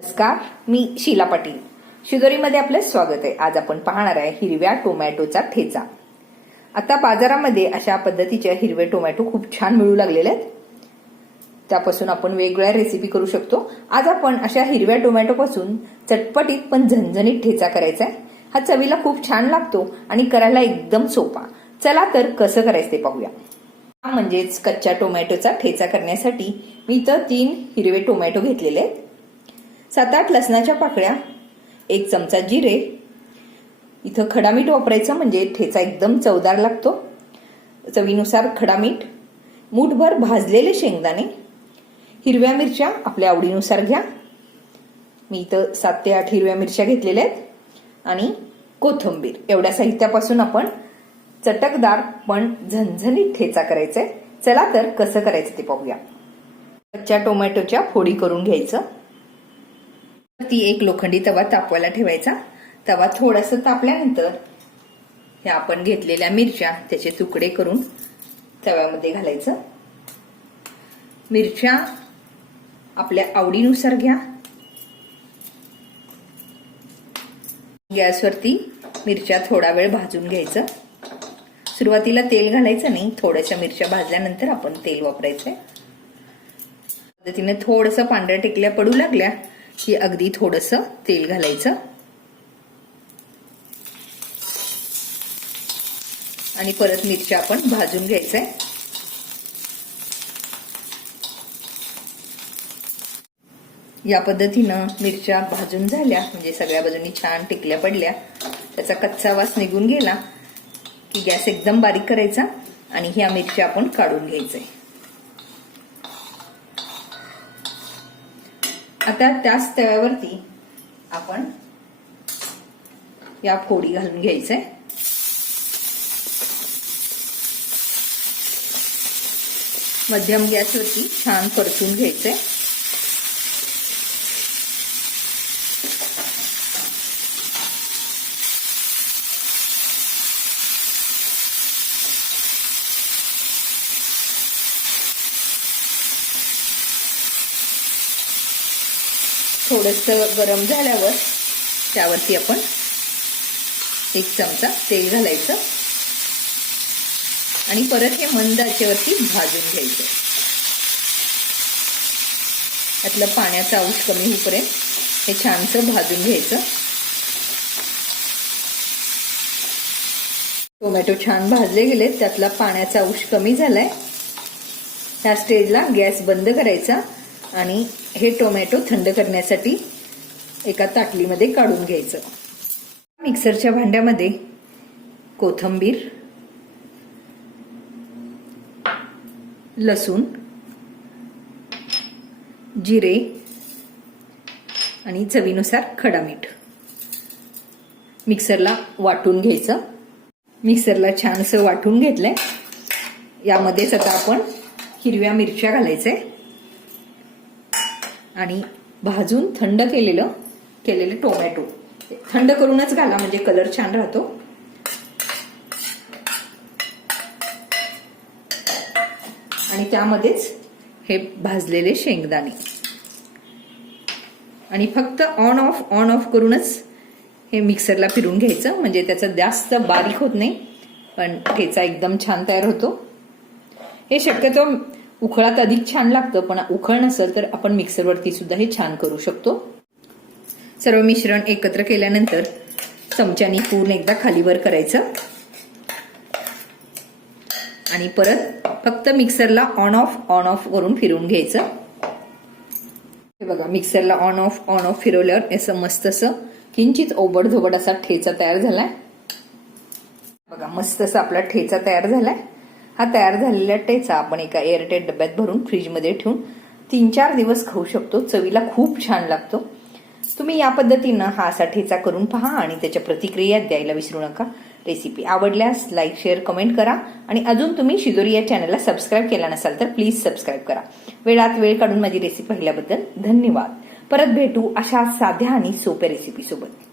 नमस्कार मी शीला पाटील. शिदोरीमध्ये आपलं स्वागत आहे. आज आपण पाहणार आहे हिरव्या टोमॅटोचा ठेचा. आता बाजारामध्ये अशा पद्धतीचे हिरवे टोमॅटो खूप छान मिळू लागलेले आहेत. त्यापासून आपण वेगवेगळ्या रेसिपी करू शकतो. आज आपण अशा हिरव्या टोमॅटोपासून चटपटीत पण झणझणीत ठेचा करायचा आहे. हा चवीला खूप छान लागतो आणि करायला एकदम सोपा. चला तर कसं करायचं ते पाहूया. म्हणजेच कच्च्या टोमॅटोचा ठेचा करण्यासाठी मी तर तीन हिरवे टोमॅटो घेतलेले आहेत. सात आठ लसणाच्या पाकळ्या एक चमचा जिरे. इथं खडा मीठ वापरायचं म्हणजे ठेचा एकदम चवदार लागतो. चवीनुसार खडा मीठ मूठभर भाजलेले शेंगदाणे हिरव्या मिरच्या आपल्या आवडीनुसार घ्या. मी इथं सात ते आठ हिरव्या मिरच्या घेतलेल्या आहेत आणि कोथिंबीर. एवढ्या साहित्यापासून आपण चटकदार पण झणझणीत ठेचा करायचा आहे चला तर कसं करायचं ते पाहूया. कच्च्या टोमॅटोच्या फोडी करून घ्यायचं. ती एक लोखंडी तवा तापवायला ठेवायचा. तवा थोडासा तापल्यानंतर ह्या आपण घेतलेल्या मिरच्या त्याचे तुकडे करून तव्यामध्ये घालायचं. मिरच्या आपल्या आवडीनुसार घ्या. गॅसवरती मिरच्या थोडा वेळ भाजून घ्यायचं. सुरुवातीला तेल घालायचं नाही थोड्याशा मिरच्या भाजल्यानंतर आपण तेल वापरायचंय. पद्धतीने थोडंसं पांढऱ्या टेकल्या पडू लागल्या की अगदी थोडस तेल घालायचं. आणि परत मिरच्या आपण भाजून घ्यायचंय. या पद्धतीनं मिरच्या भाजून झाल्या म्हणजे सगळ्या बाजूनी छान टिकल्या पडल्या. त्याचा कच्चा वास निघून गेला की गॅस एकदम बारीक करायचा आणि ह्या मिरच्या आपण काढून घ्यायचंय. आता त्याच तव्यावरती आपण या फोडी घालून घ्यायचंय. मध्यम गॅसवरती छान परतून घ्यायचंय. थोडंसं गरम झाल्यावर त्यावरती आपण एक चमचा तेल घालायचं. आणि परत हे मंद आचेवरती भाजून घ्यायचं. त्यातलं पाण्याचा अंश कमी होईपर्यंत हे छानसं भाजून घ्यायचं. टोमॅटो छान भाजले गेले त्यातला पाण्याचा अंश कमी झालाय. ह्या स्टेजला गॅस बंद करायचा. आणि हे टोमॅटो थंड करण्यासाठी एका ताटलीमध्ये काढून घ्यायचं. मिक्सरच्या भांड्यामध्ये कोथंबीर लसूण जिरे आणि चवीनुसार खडा मीठ मिक्सरला वाटून घ्यायचं. मिक्सरला छानसं वाटून घेतलंय. यामध्येच आता आपण हिरव्या मिरच्या घालायच्या. आणि भाजून थंड केलेलं केलेले टोमॅटो. थंड करूनच घाला म्हणजे कलर छान राहतो. आणि त्यामध्येच हे भाजलेले शेंगदाणे. आणि फक्त ऑन ऑफ ऑन ऑफ करूनच हे मिक्सरला फिरून घ्यायचं म्हणजे त्याचं जास्त बारीक होत नाही पण ठेचा एकदम छान तयार होतो. हे शक्यतो उखळात अधिक छान लागतं पण उखळ नसेल तर आपण मिक्सरवरती सुद्धा हे छान करू शकतो. सर्व मिश्रण एकत्र केल्यानंतर चमच्यानी पूर्ण एकदा खालीवर करायचं. आणि परत फक्त मिक्सरला ऑन ऑफ ऑन ऑफ करून फिरवून घ्यायचं. हे बघा मिक्सरला ऑन ऑफ ऑन ऑफ फिरवल्यावर असं मस्त असं किंचित ओबड धोबड असा ठेचा तयार झालाय. बघा मस्त असा आपला ठेचा तयार झालाय. हा तयार झालेला टेचा आपण एका एअरटेट डब्यात भरून फ्रीजमध्ये ठेवून तीन चार दिवस खाऊ शकतो. चवीला खूप छान लागतो. तुम्ही या पद्धतीनं हा असा ठेचा करून पहा आणि त्याच्या प्रतिक्रिया द्यायला विसरू नका. रेसिपी आवडल्यास लाईक शेअर कमेंट करा आणि अजून तुम्ही शिदोरी या चॅनलला सबस्क्राईब केला नसाल तर प्लीज सबस्क्राईब करा. वेळात वेळ काढून माझी रेसिपी पाहिल्याबद्दल धन्यवाद. परत भेटू अशा साध्या आणि सोप्या रेसिपीसोबत